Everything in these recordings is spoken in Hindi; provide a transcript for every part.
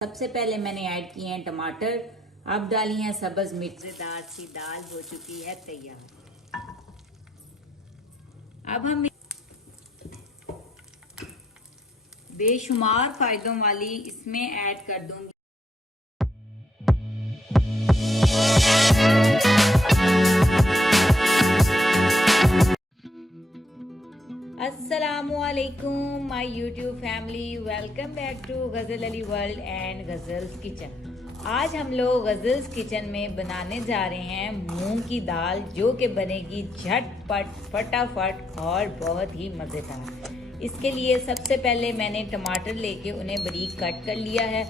सबसे पहले मैंने ऐड किए हैं टमाटर। अब डाली है सब्ज मिर्च। मजेदार सी दाल हो चुकी है तैयार। अब हम बेशुमार फायदों वाली इसमें ऐड कर दूंगी। अस्सलामुअलैकुम my YouTube family, welcome back to Ghazal Ali world and Ghazal's kitchen. आज हम लोग गज़ल्स किचन में बनाने जा रहे हैं मूंग की दाल, जो कि बनेगी झटपट फटाफट और बहुत ही मज़ेदार। इसके लिए सबसे पहले मैंने टमाटर लेके उन्हें बारीक कट कर लिया है।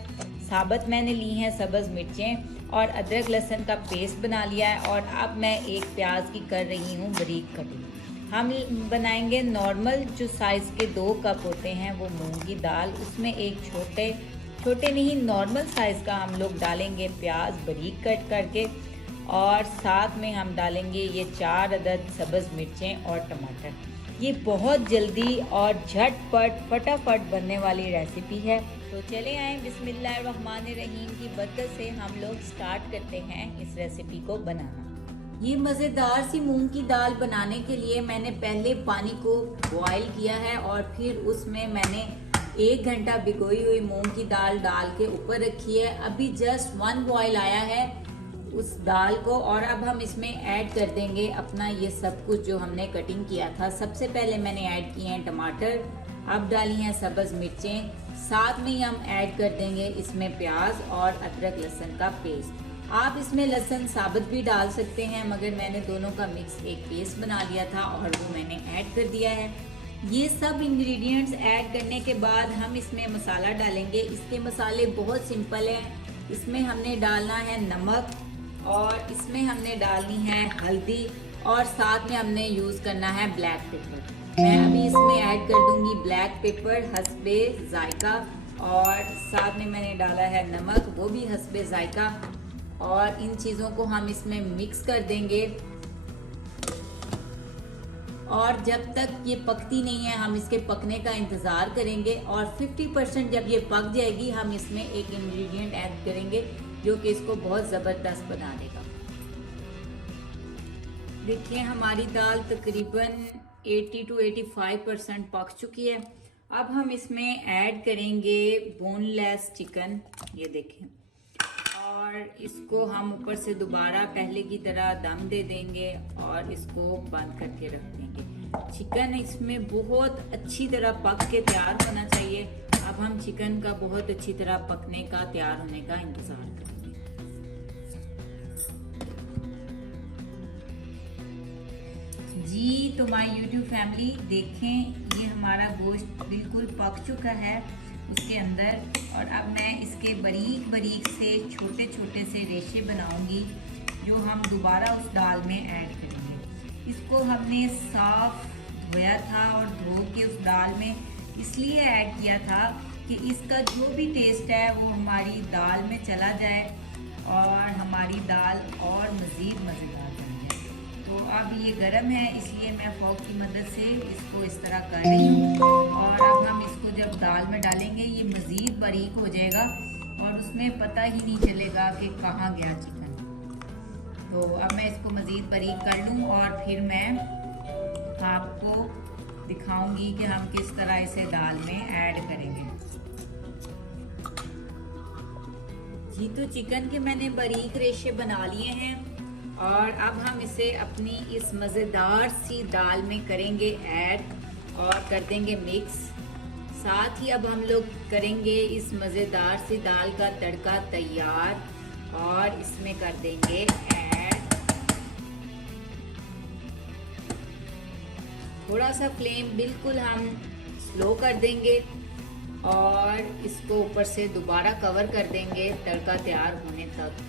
साबुत मैंने ली हैं सब्ज़ मिर्चें और अदरक लहसुन का पेस्ट बना लिया है। और अब मैं एक प्याज की कर रही हूँ बारीक कटिंग। हम बनाएंगे नॉर्मल जो साइज़ के 2 कप होते हैं वो मूंग की दाल, उसमें एक छोटे नहीं नॉर्मल साइज़ का हम लोग डालेंगे प्याज बारीक कट करके। और साथ में हम डालेंगे ये 4 अदद सब्ज़ मिर्चें और टमाटर। ये बहुत जल्दी और झटपट फटाफट बनने वाली रेसिपी है। तो चले आए बिस्मिल्लाहिर्रहमानिर्रहीम की बरकत से हम लोग स्टार्ट करते हैं इस रेसिपी को बनाना। ये मज़ेदार सी मूंग की दाल बनाने के लिए मैंने पहले पानी को बॉईल किया है और फिर उसमें मैंने 1 घंटा भिगोई हुई मूंग की दाल डाल के ऊपर रखी है। अभी जस्ट 1 बॉईल आया है उस दाल को। और अब हम इसमें ऐड कर देंगे अपना ये सब कुछ जो हमने कटिंग किया था। सबसे पहले मैंने ऐड किए हैं टमाटर। अब डाली हैं सब्ज़ मिर्चें। साथ में ही हम ऐड कर देंगे इसमें प्याज और अदरक लहसुन का पेस्ट। आप इसमें लहसुन साबुत भी डाल सकते हैं, मगर मैंने दोनों का मिक्स एक पेस्ट बना लिया था और वो मैंने ऐड कर दिया है। ये सब इंग्रेडिएंट्स ऐड करने के बाद हम इसमें मसाला डालेंगे। इसके मसाले बहुत सिंपल हैं। इसमें हमने डालना है नमक और इसमें हमने डालनी है हल्दी और साथ में हमने यूज़ करना है ब्लैक पेपर। मैं अभी इसमें ऐड कर दूंगी ब्लैक पेपर हस्बे जायका, और साथ में मैंने डाला है नमक, वो भी हस्बे जायका। और इन चीज़ों को हम इसमें मिक्स कर देंगे और जब तक ये पकती नहीं है हम इसके पकने का इंतज़ार करेंगे। और 50% जब ये पक जाएगी हम इसमें एक इंग्रेडिएंट ऐड करेंगे जो कि इसको बहुत ज़बरदस्त बना देगा। देखिए हमारी दाल तकरीबन 80 to 85% पक चुकी है। अब हम इसमें ऐड करेंगे बोनलेस चिकन, ये देखें, और इसको हम ऊपर से दोबारा पहले की तरह दम दे देंगे और इसको बंद करके रख देंगे। चिकन इसमें बहुत अच्छी तरह पक के तैयार होना चाहिए। अब हम चिकन का बहुत अच्छी तरह पकने का तैयार होने का इंतजार करेंगे। जी तो माय यूट्यूब फैमिली, देखें ये हमारा गोश्त बिल्कुल पक चुका है उसके अंदर। और अब मैं इसके बारीक से छोटे से रेशे बनाऊंगी जो हम दोबारा उस दाल में ऐड करेंगे। इसको हमने साफ धोया था और धो के उस दाल में इसलिए ऐड किया था कि इसका जो भी टेस्ट है वो हमारी दाल में चला जाए और हमारी दाल और मज़ीद मज़ेदार बन जाए। तो अब ये गर्म है इसलिए मैं फोक की मदद से इसको इस तरह कर रही हूँ। और अब हम इसको जब दाल में डालेंगे ये मज़ीद बारीक हो जाएगा और उसमें पता ही नहीं चलेगा कि कहाँ गया चिकन। तो अब मैं इसको मज़ीद बारीक कर लूँ और फिर मैं आपको दिखाऊंगी कि हम किस तरह इसे दाल में ऐड करेंगे। जी तो चिकन के मैंने बारीक रेशे बना लिए हैं और अब हम इसे अपनी इस मज़ेदार सी दाल में करेंगे ऐड और कर देंगे मिक्स। साथ ही अब हम लोग करेंगे इस मज़ेदार सी दाल का तड़का तैयार और इसमें कर देंगे ऐड। थोड़ा सा फ्लेम बिल्कुल हम स्लो कर देंगे और इसको ऊपर से दोबारा कवर कर देंगे तड़का तैयार होने तक।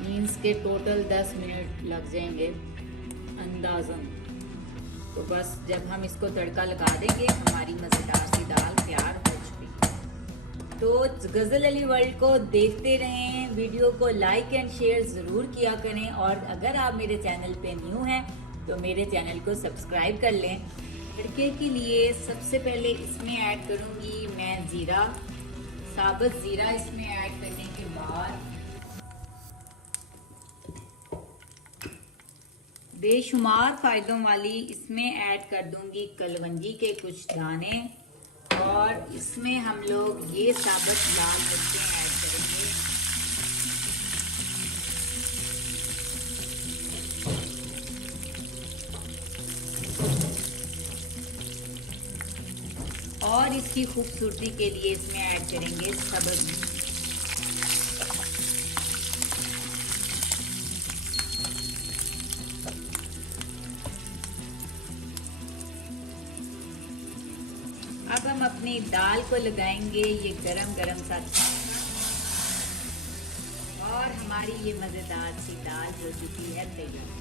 मीन्स के टोटल 10 मिनट लग जाएंगे अंदाज़न। तो बस जब हम इसको तड़का लगा देंगे हमारी मज़ेदार सी दाल तैयार हो चुकी। तो गज़ल अली वर्ल्ड को देखते रहें, वीडियो को लाइक एंड शेयर ज़रूर किया करें। और अगर आप मेरे चैनल पे न्यू हैं तो मेरे चैनल को सब्सक्राइब कर लें। तड़के के लिए सबसे पहले इसमें ऐड करूँगी मैं ज़ीरा, साबुत जीरा इसमें ऐड करने के बाद बेशुमार फायदों वाली इसमें ऐड कर दूंगी कलवंजी के कुछ दाने और इसमें हम लोग ये साबुत लाल मिर्चें ऐड करेंगे। और इसकी खूबसूरती के लिए इसमें ऐड करेंगे सब्ज़। अब हम अपनी दाल को लगाएंगे ये गरम गरम सा और हमारी ये मज़ेदार सी दाल हो चुकी है तैयार।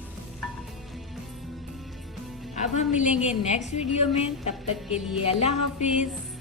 अब हम मिलेंगे नेक्स्ट वीडियो में, तब तक के लिए अल्लाह हाफिज़।